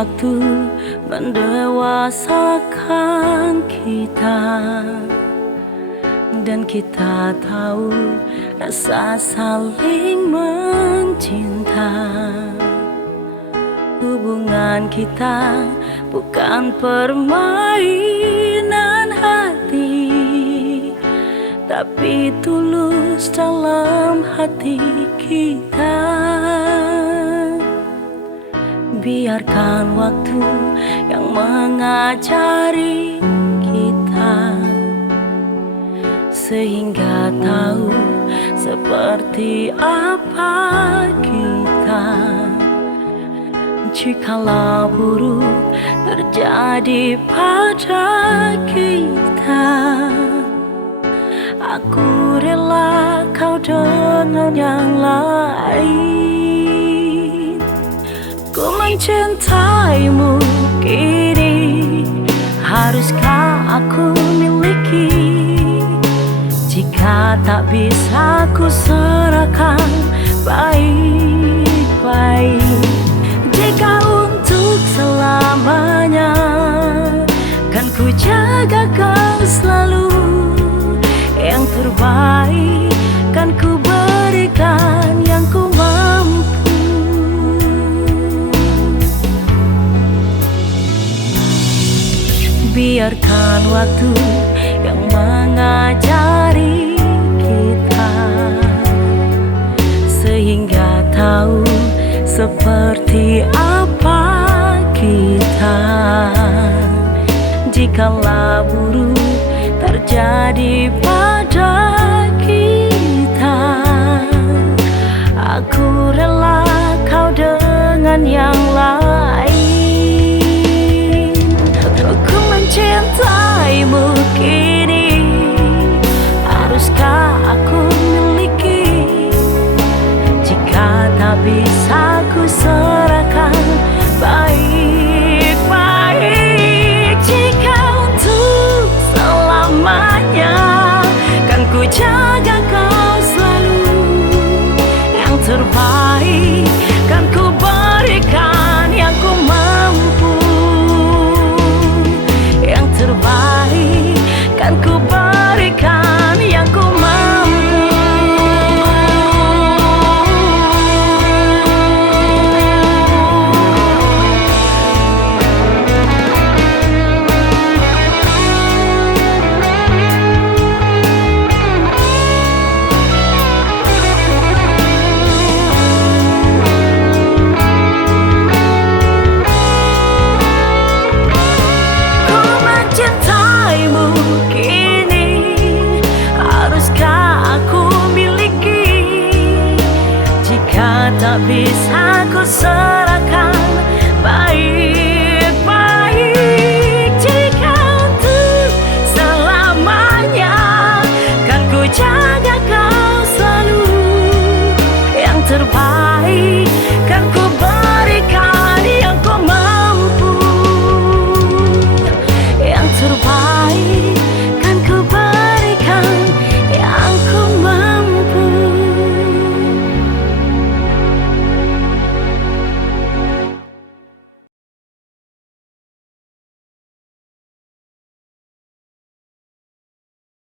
waktu mendewasakan kita, dan kita tahu rasa saling mencinta. Hubungan kita bukan permainan hati, tapi tulus dalam hati kita. Biarkan waktu yang mengajari kita, sehingga tahu seperti apa kita. Jikalau buruk terjadi pada kita, aku rela kau dengan yang lain. Ku mencintaimu kini, haruskah aku miliki? Jika tak bisa ku serahkan baik-baik. Jika untuk selamanya, kan ku jaga kau selalu. Yang terbaik kan ku berikan yang ku mampu. Biarkan waktu yang mengajari kita, sehingga tahu seperti apa kita. Jikalau buruk terjadi pada kita, aku rela kau dengan yang lain. Aku mencintaimu kini, haruskah aku miliki? Jika tak bisa ku serahkan baik-baik. Jika untuk selamanya, kan ku jaga kau selalu. Yang terbaik kan ku berikan yang ku mampu. Yang terbaik kan ku berikan yang ku mampu. Tak bisa ku serahkan baik-baik. Jika untuk selamanya, kan ku jaga